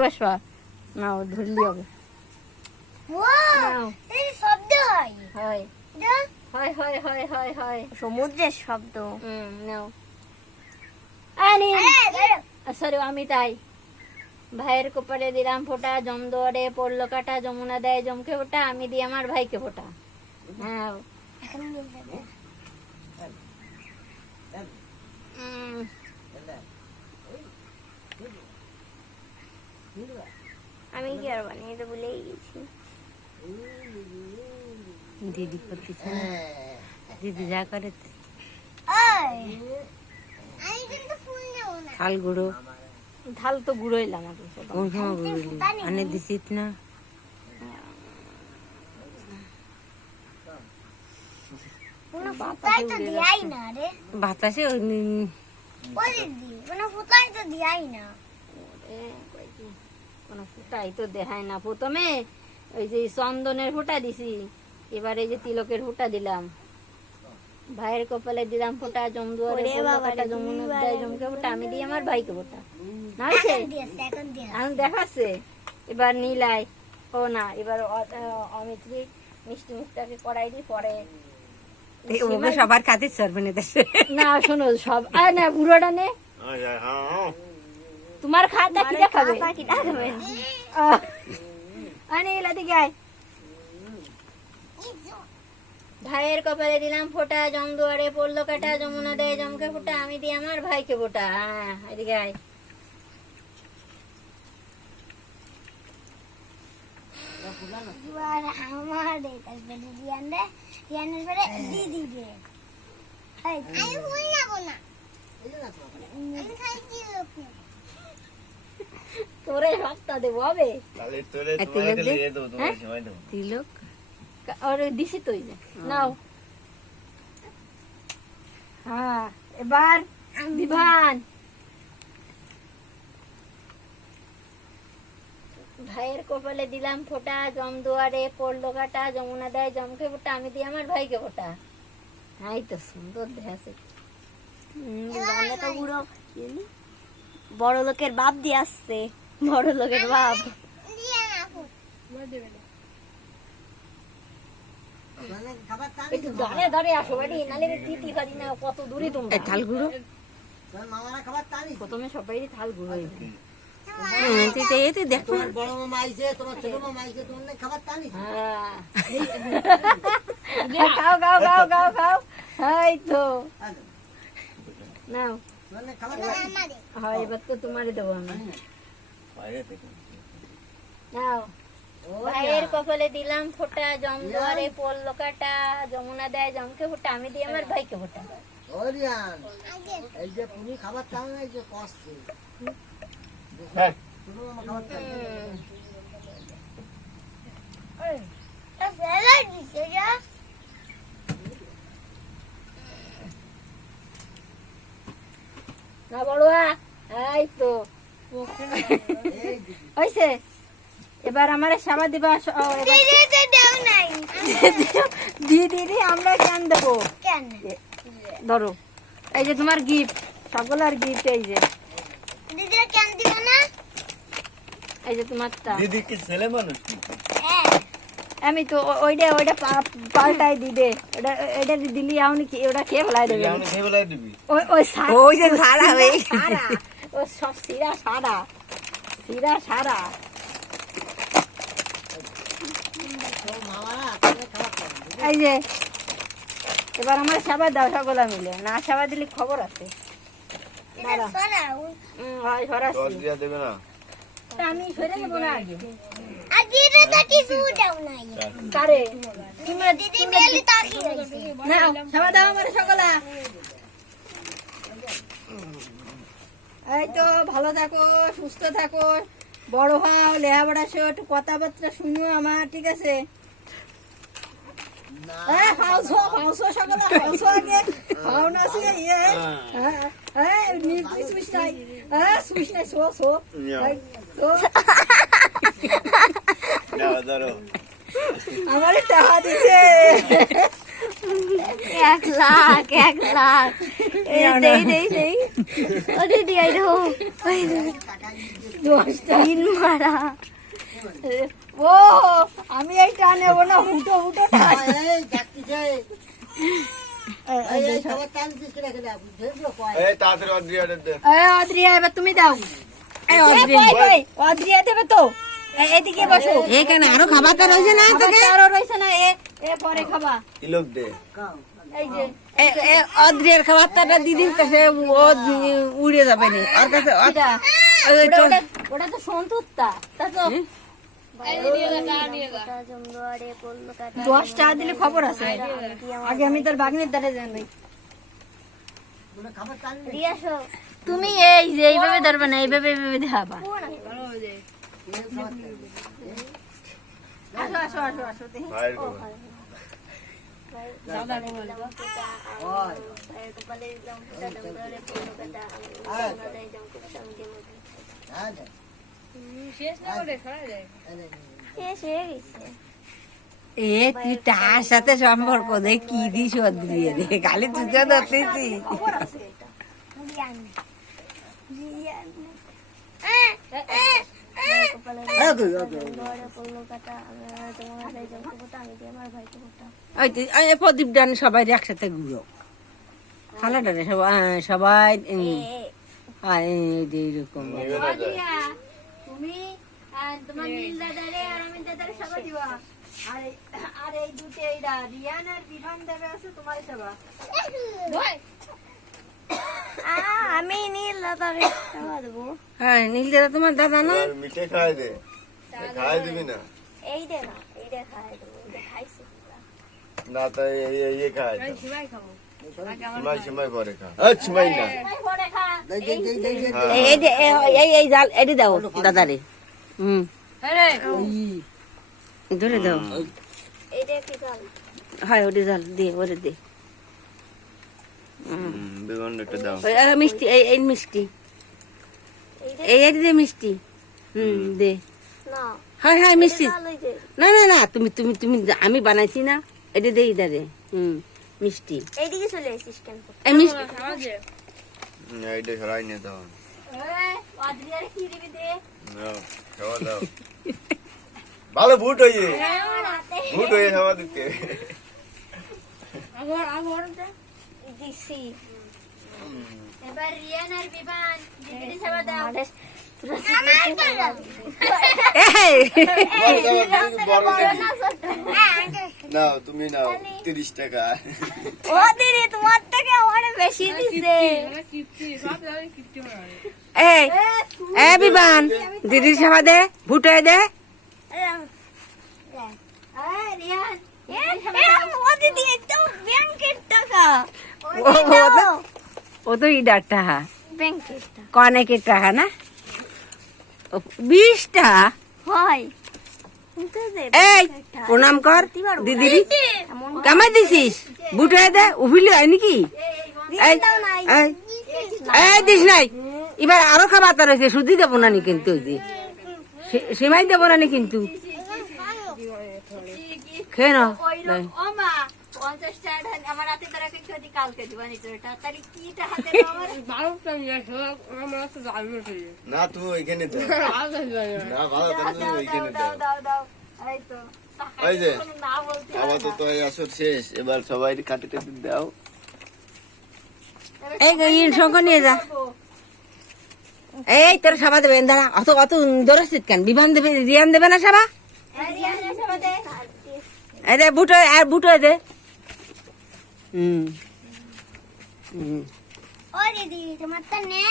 বসবা। নাও ধরলি হবে। হয়। হয়। হয় হয় হয় হয় হয়। সমুদ্রের শব্দ। হুম নাও। আনি সরি আমি তাই। ভাইয়ের কপালে দিলাম ফোঁটা জম দোয়ারে পড়ল কাটা যমুনা দেয় জমকে ফোঁটা আমি দিই আমার ভাইকে ফোঁটা। হ্যাঁ আমি কি আর বানিয়ে তো ভুলেই গেছি। দিদি করতেছে না। দিদি যা করে তাই। আমি কিন্তু ফুল নেব না। থাল গুঁড়ো। ঢাল তো গুঁড়োইলাম আনে দিছিস না? কোনো ফুটাই না বাতাসে ওই দিদি কোনো ফুটাই তো দিয়াই না। কোনো ফোঁটাই তো দেখায় না। প্রথমে ওই যে চন্দনের ফোঁটা দিছি এবারে যে তিলকের ফোঁটা দিলাম। ভাইয়ের কপালে দিলাম ফোঁটা জমদুয়ারে জমকে ফোঁটা আমি দিই আমার ভাইকে ফোঁটা। না হয়েছে এখন দেখাচ্ছে? এবার নীলাই ও না এবার অমিত্রি মিষ্টি মুখটাকে করাই দিই পরে সবার কাছে সরবে না দেশে না শোনো সব আয় না বুড়োটা নে। তোমার খাতা কি দেখাবে? পাখি ডাকবেন আহ, আয় নীল এদিকে আয় ভাইয়ের কপালে দিলাম ফোঁটা জম দুয়ারে পড়ল কাটা যমুনা দেয় জমকে ফোঁটা আমি দিই আমার ভাইকে ফোঁটা। হ্যাঁ এদিকে আয় আমার পরে দিদি আমি ফুল না আমি খাই কি তোরে দেবো হবে? তাহলে তোরে তোমাকে তিলক দে? তোমাকে সময় দেবো। তিলক? আর দিছি তো নাও। হ্যাঁ এবার বিভান ভাইয়ের কপালে দিলাম ফোঁটা জম দুয়ারে পড়ল কাটা যমুনা দেয় জমকে ফোঁটা আমি দিই আমার ভাইকে ফোঁটা। হ্যাঁ এই তো সুন্দর দেখাচ্ছে। রান্নাটা পুরো বড় লোকের বাপ দিয়ে আসছে। বড় লোকের বাপ। না কত দূরে তোমরা। থাল গুঁড়ো প্রথমে সবাই থাল ঘুরো হুম, তুই তো এই তুই দেখ। না। হ্যাঁ। খাও খাও খাও খাও খাও। এই তো। নাও। হ্যাঁ ভাইয়ের কপালে দিলাম ফোঁটা, জম দুয়ারে পড়ল কাটা, যমুনা দেয় জমকে ফোঁটা, আমি দিই আমার ভাইকে ফোঁটা। হ্যাঁ না বড়ুয়া এই তো। হয়েছে এবার আমার সাবা দিবা দি দিদি আমরা কেন দেবো? ধরো এই যে তোমার গিফট সকলের গিফট এই যে। দিদিরা কেন দিব না? এই যে তোমারটা। দিদি কি ছেলে মানুষ? হ্যাঁ। আমি তো ওইটা ওইটা পা- পাল্টাই দিবে ওটা এটা দিলি আমি কি ওটা কে ফেলাই দেবে? খেয়ে বেলায় দিবি? ওই ওই ওই যে সারা সারা ও সব সিরা সারা। সিরা সারা। এই যে এবার আমার সাবাই দাও সকলা মিলে। না সাবাই দিলে খবর আছে। এটা হুম, সরাসরি দিয়া দেবে না। আমি সরে নেব না আগে। দিদিরা তো কিছু দাও নাই কারে? দিদি না সাবাই দাও আমার সকলা। এই তো ভালো থাকো সুস্থ থাকো বড় হও লেখাপড়া শো একটু কথাবার্তা শুনো আমার ঠিক আছে? হ্যাঁ সে ইয়ে হ্যাঁ। হ্যাঁ নাই। হ্যাঁ নাই সো সো সো আমার টাকা দিছে। এক লাখ এক লাখ। এই দেই দেই দেই। ও দিদি আই দেখো দশটা তিন মারা। ও আমি এইটা নেব না হুটো হুটো টান। এই তুমি দাও। এই? অদ্রিয়া দেবে তো। এদিকে বসো। এখানে আরও খাবার তো রয়েছে না তোকে তারও রয়েছে না এ এ পরে খাবা। কি লোক দে? এই যে। অদ্রিয়ার খাবারটা দিদির কাছে ও উড়ে যাবে না। ওর কাছে ওটা তো- তো সন্তুরটা তা তো জমদুয়ারে দশ টাকা দিলে খবর আছে। আগে আমি তোর বাগনির দ্বারে জানাই তুমি এই যে এইভাবে ধরবে না এইভাবে এইভাবে দেখাবা। আসো আসো আসো আসো দেখি। এ তুই তার সাথে সম্পর্ক দে কি দিস অদ্রিয়া দে খালি তুই ধরতেছি প্রদীপ ডান সবাই একসাথে ঘুরো। খালাটারে সবাই সবাই উম, আর এই দুটো রিয়ান আর বিধান দেবে আছে তোমার সবা আমি নীল দেবো হ্যাঁ নীল দাদা তোমার দাদা না? মিঠে খাই দে। খাই দিবি না। এই দে না এই দে খাই দেবো এই খাইছি না তাই এই খাই। সিমাই সিমাই পরে খা। এই সিমাই না। পরে খা। এই- এই যে এই- এই এই জাল এটি দাও দাদারে হুম। ধরে দাও। দে হয় ওটি জাল দে ওরে দে। দাও। মিষ্টি এই এই মিষ্টি। এই দে এই দে মিষ্টি। হুম দে। না। হয় হয় মিষ্টি। দে না না না তুমি তুমি তুমি আমি বানাইছি না। এটা দে ইদারে হুম মিষ্টি। এইদিকে চলে এসিস কেন? এই মিষ্টি। এইটা সরাই নে দাও। অদ্রিয়ারে কি দিবি দে? খাওয়া দাও। ভালো বুট হয়ে বুট হয়ে খাওয়া দিতে। দিছি। এবার রিয়ান আর বিভান দিদি সবা দাও। তোমার খাবার তুমি বড় দেখি। নাও তুমি নাও তিরিশ টাকা। ও দিদি তোমার থেকে আমার বেশি দিছে। এই এ বিবান দিদির সেবা দে ভুটে দে। রিয়ান এ, এ, ও দিদি একদম ব্যাংকের টাকা। ও ও তো ইডার টাকা কনেকের টাকা না? ও, বিশ টাকা হয় এই প্রণাম কর এমন কামাই দিছিস? বুটে দে উভিলি হয় নাকি? এই দিস নাই। এবার আরও খাবার তো রয়েছে সুদি দেবো না নি কিন্তু ওই যে। সেমাই দেবো না নি কিন্তু। খেয়ে মা। পঞ্চাশ টাকা আমার হাতে তারা কিছু যদি কালকে দিবানি তো তাহলে কি হাতে আমার না তুমি ওইখানে না ভালো ওইখানে দাও দাও দাও এই তো এই যে কোনো না বলতে আবার তো তো আসর শেষ এবার সবাই কাটে কাটে দাও। এই ইন সঙ্গে নিয়ে যা। এই তোর সাবা দেবে দাঁড়া অত অত দরস্তিত কেন? বিমান দেবে রিয়ান দেবে না সাবা? সবা এই দে বুটো আর বুটো দে। হুম হুম ও দিদি তোমার তো নেই